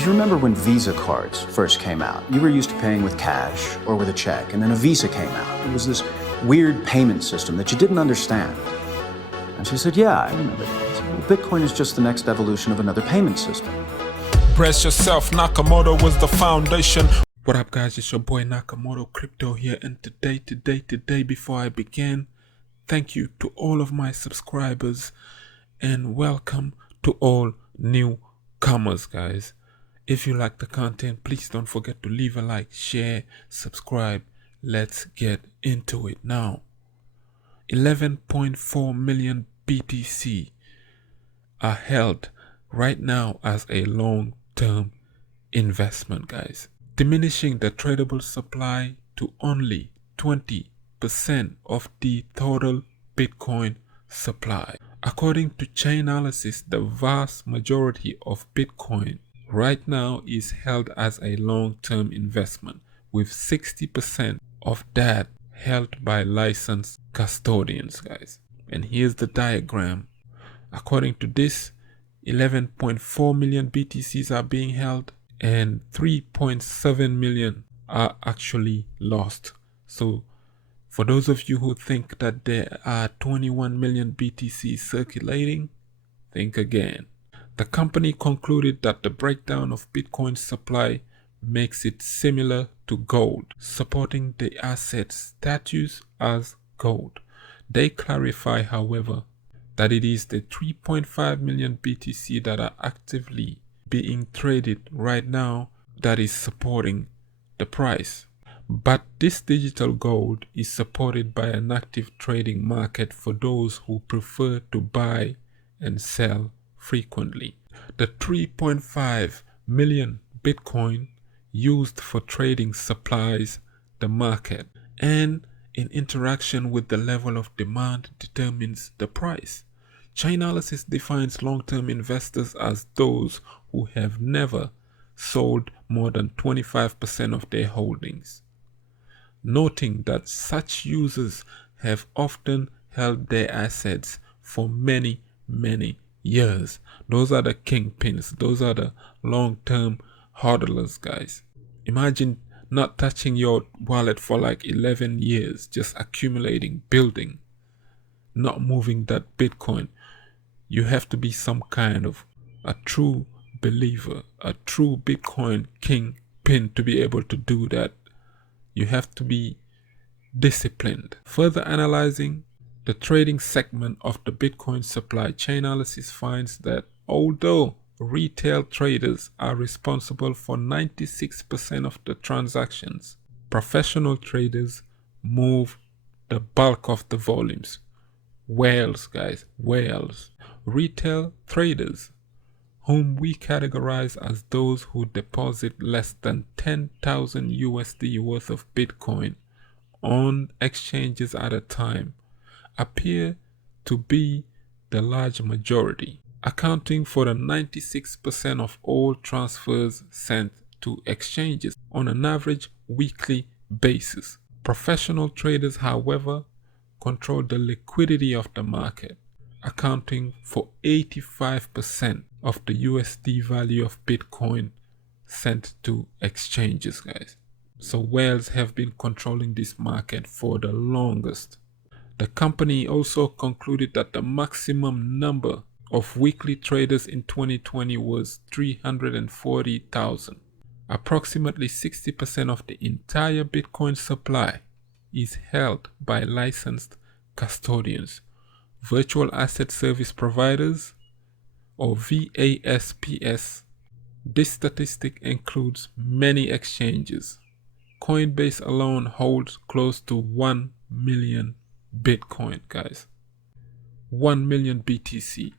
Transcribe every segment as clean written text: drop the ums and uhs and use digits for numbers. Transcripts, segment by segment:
Do you remember when Visa cards first came out? You were used to paying with cash or with a check, and then a Visa came out. It was this weird payment system that you didn't understand. And she said, yeah, I remember that. Well, Bitcoin is just the next evolution of another payment system. Brace yourself, Nakamoto was the foundation. What up, guys? It's your boy Nakamoto Crypto here, and today, before I begin, thank you to all of my subscribers, and welcome to all newcomers, guys. If you like the content, please don't forget to leave a like, share, subscribe. Let's get into it now. 11.4 million BTC are held right now as a long-term investment, guys, diminishing the tradable supply to only 20% of the total Bitcoin supply. According to Chainalysis, the vast majority of Bitcoin right now is held as a long-term investment, with 60% of that held by licensed custodians, guys. And here's the diagram. According to this, 11.4 million BTCs are being held and 3.7 million are actually lost. So for those of you who think that there are 21 million BTCs circulating, think again. The company concluded that the breakdown of Bitcoin's supply makes it similar to gold, supporting the asset's status as gold. They clarify, however, that it is the 3.5 million BTC that are actively being traded right now that is supporting the price. But this digital gold is supported by an active trading market for those who prefer to buy and sell frequently. The 3.5 million Bitcoin used for trading supplies the market, and in interaction with the level of demand determines the price. Chainalysis defines long-term investors as those who have never sold more than 25% of their holdings, noting that such users have often held their assets for many years. Those are the kingpins. Those are the long-term hodlers, guys. Imagine not touching your wallet for like 11 years, just accumulating, building, not moving that Bitcoin. You have to be some kind of a true believer, a true Bitcoin kingpin to be able to do that. You have to be disciplined. Further analyzing the trading segment of the Bitcoin supply, Chainalysis finds that although retail traders are responsible for 96% of the transactions, professional traders move the bulk of the volumes. Whales, guys, whales. Retail traders, whom we categorize as those who deposit less than 10,000 USD worth of Bitcoin on exchanges at a time, appear to be the large majority, accounting for the 96% of all transfers sent to exchanges on an average weekly basis. Professional traders, however, control the liquidity of the market, accounting for 85% of the USD value of Bitcoin sent to exchanges, guys. So whales have been controlling this market for the longest. The company also concluded that the maximum number of weekly traders in 2020 was 340,000. Approximately 60% of the entire Bitcoin supply is held by licensed custodians, virtual asset service providers, or VASPs. This statistic includes many exchanges. Coinbase alone holds close to 1 million Bitcoin, guys. 1 million BTC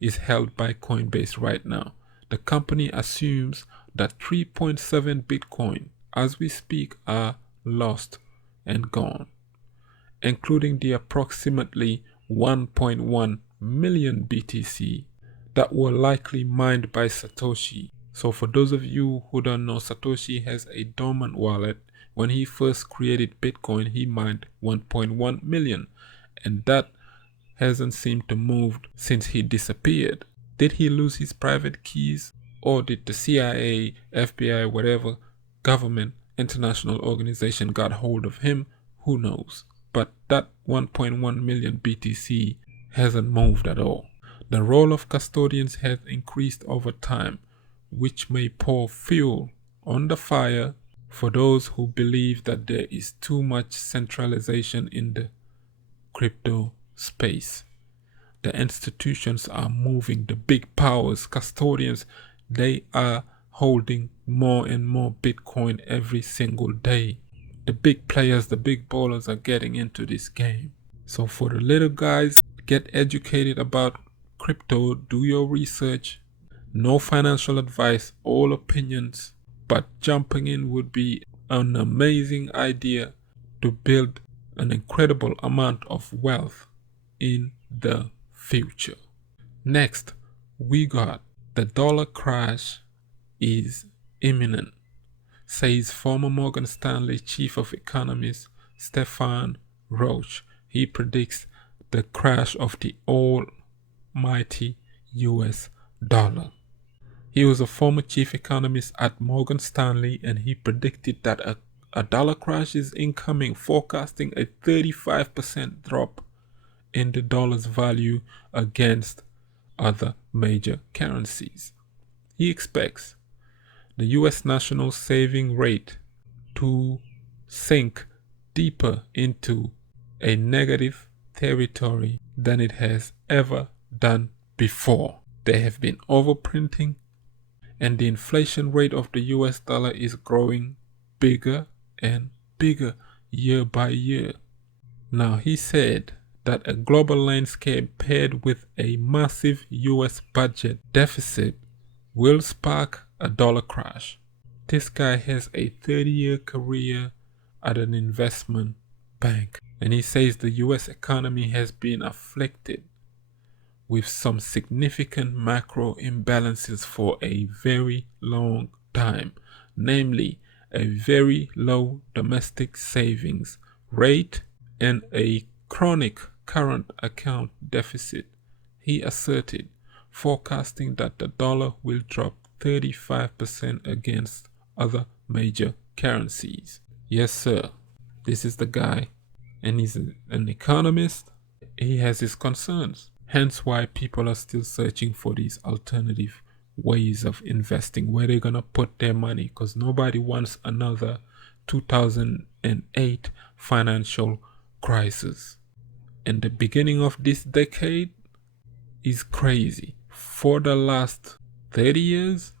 is held by Coinbase right now. The company assumes that 3.7 Bitcoin as we speak are lost and gone, including the approximately 1.1 million BTC that were likely mined by Satoshi. So for those of you who don't know, Satoshi has a dormant wallet. When he first created Bitcoin, he mined 1.1 million, and that hasn't seemed to move since he disappeared. Did he lose his private keys, audit the CIA, FBI, whatever government, international organization got hold of him, who knows? But that 1.1 million BTC hasn't moved at all. The role of custodians has increased over time, which may pour fuel on the fire for those who believe that there is too much centralization in the crypto space. The institutions are moving, the big powers, custodians, they are holding more and more Bitcoin every single day. The big players, the big ballers are getting into this game. So for the little guys, get educated about crypto, do your research. No financial advice, all opinions, but jumping in would be an amazing idea to build an incredible amount of wealth in the future. Next, we got the dollar crash is imminent, says former Morgan Stanley chief of economist Stefan Roach. He predicts the crash of the almighty US dollar. He was a former chief economist at Morgan Stanley, and he predicted that a dollar crash is incoming, forecasting a 35% drop in the dollar's value against other major currencies. He expects the US national saving rate to sink deeper into a negative territory than it has ever done before. They have been overprinting, and the inflation rate of the US dollar is growing bigger and bigger year by year. Now, he said that a global landscape paired with a massive US budget deficit will spark a dollar crash. This guy has a 30-year career at an investment bank, and he says the US economy has been afflicted with some significant macro imbalances for a very long time, namely a very low domestic savings rate and a chronic current account deficit. He asserted, forecasting that the dollar will drop 35% against other major currencies. Yes, sir. This is the guy, and he's an economist. He has his concerns. Hence why people are still searching for these alternative ways of investing, where they're going to put their money, because nobody wants another 2008 financial crisis. And the beginning of this decade is crazy. For the last 30 years,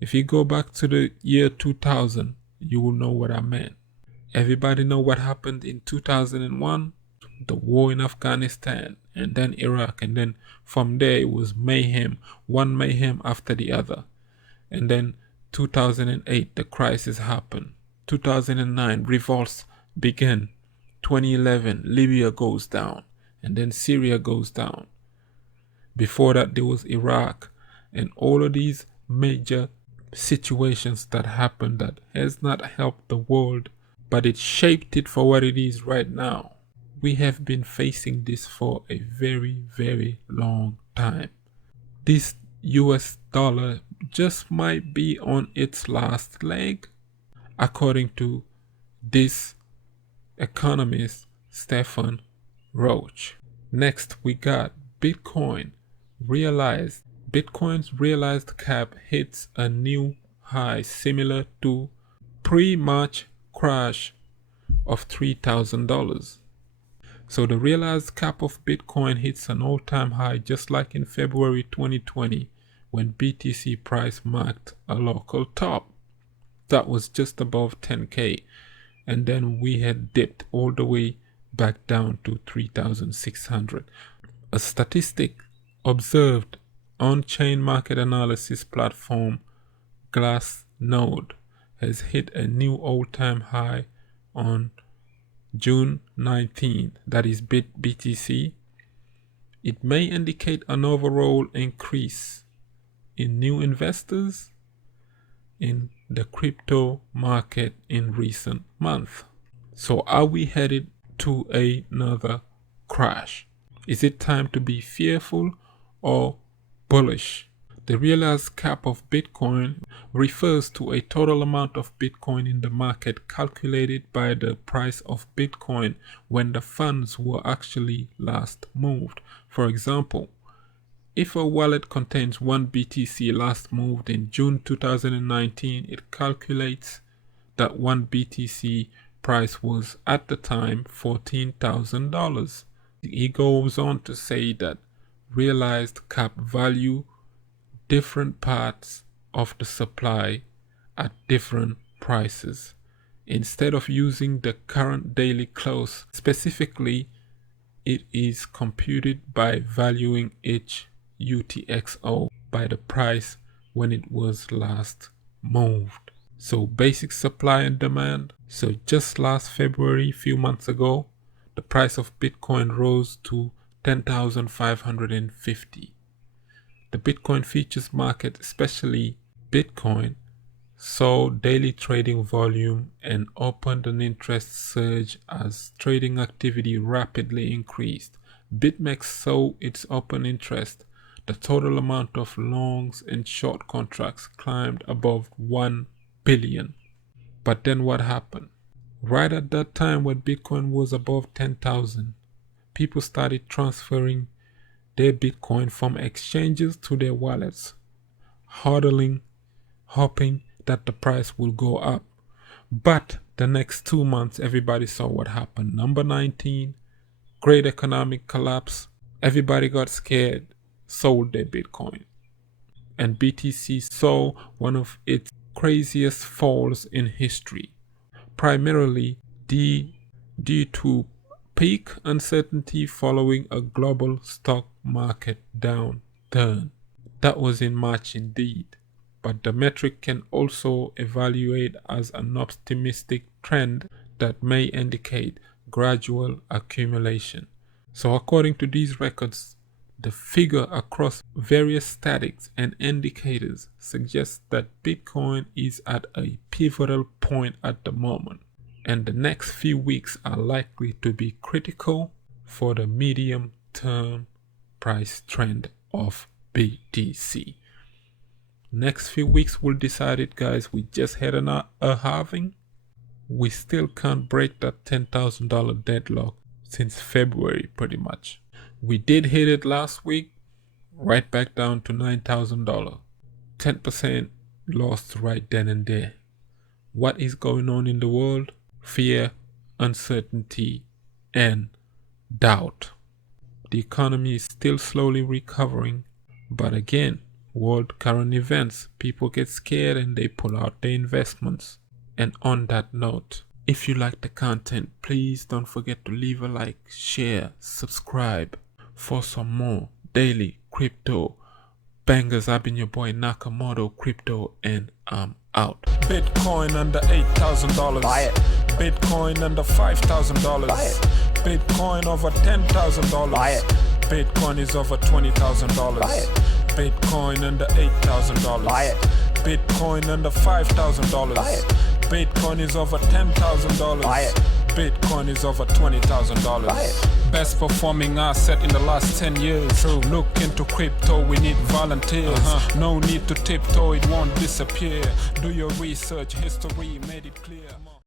if you go back to the year 2000, you will know what I meant. Everybody know what happened in 2001? The war in Afghanistan, and then Iraq, and then from there it was mayhem, one mayhem after the other. And then 2008, the crisis happened. 2009, revolts began. 2011, Libya goes down, and then Syria goes down. Before that, there was Iraq, and all of these major situations that happened that has not helped the world, but it shaped it for what it is right now. We have been facing this for a very, very long time. This US dollar just might be on its last leg, according to this economist, Stefan Roach. Next, we got Bitcoin's realized cap hits a new high similar to pre-March crash of $3,000. So the realized cap of Bitcoin hits an all-time high just like in February 2020 when BTC price marked a local top. That was just above 10K, and then we had dipped all the way back down to 3,600. A statistic observed on-chain market analysis platform Glassnode has hit a new all-time high on June 19, that is BTC. It may indicate an overall increase in new investors in the crypto market in recent months. So are we headed to another crash? Is it time to be fearful or bullish? The realized cap of Bitcoin refers to a total amount of Bitcoin in the market calculated by the price of Bitcoin when the funds were actually last moved. For example, if a wallet contains 1 BTC last moved in June 2019, it calculates that 1 BTC price was at the time $14,000. He goes on to say that realized cap value different parts of the supply at different prices. Instead of using the current daily close, specifically, it is computed by valuing each UTXO by the price when it was last moved. So basic supply and demand. So just last February, few months ago, the price of Bitcoin rose to 10,550. The Bitcoin futures market, especially Bitcoin, saw daily trading volume and opened an interest surge as trading activity rapidly increased. BitMEX saw its open interest. The total amount of longs and short contracts climbed above 1 billion. But then what happened? Right at that time when Bitcoin was above 10,000, people started transferring their Bitcoin from exchanges to their wallets, hoping that the price will go up. But the next 2 months, everybody saw what happened. Number 19, great economic collapse. Everybody got scared, sold their Bitcoin. And BTC saw one of its craziest falls in history, primarily due to peak uncertainty following a global stock market downturn. That was in March indeed, but the metric can also evaluate as an optimistic trend that may indicate gradual accumulation. So according to these records, the figure across various statics and indicators suggests that Bitcoin is at a pivotal point at the moment, and the next few weeks are likely to be critical for the medium-term price trend of BTC. Next few weeks will decide it, guys. We just had a halving. We still can't break that $10,000 deadlock since February, pretty much. We did hit it last week, right back down to $9,000. 10% lost right then and there. What is going on in the world? Fear, uncertainty, and doubt. The economy is still slowly recovering, but again, world current events, people get scared and they pull out their investments. And on that note, if you like the content, please don't forget to leave a like, share, subscribe for some more daily crypto bangers. I've been your boy Nakamoto Crypto, and I'm out. Bitcoin under $8,000. Buy it. Bitcoin under $5,000. Buy it. Bitcoin over $10,000. Buy it. Bitcoin is over $20,000. Buy it. Bitcoin under $8,000. Buy it. Bitcoin under $5,000. Buy it. Bitcoin is over $10,000. Buy it. Bitcoin is over $20,000. Buy it. Best performing asset in the last 10 years. True. Look into crypto, we need volunteers. No need to tiptoe, it won't disappear. Do your research, history made it clear.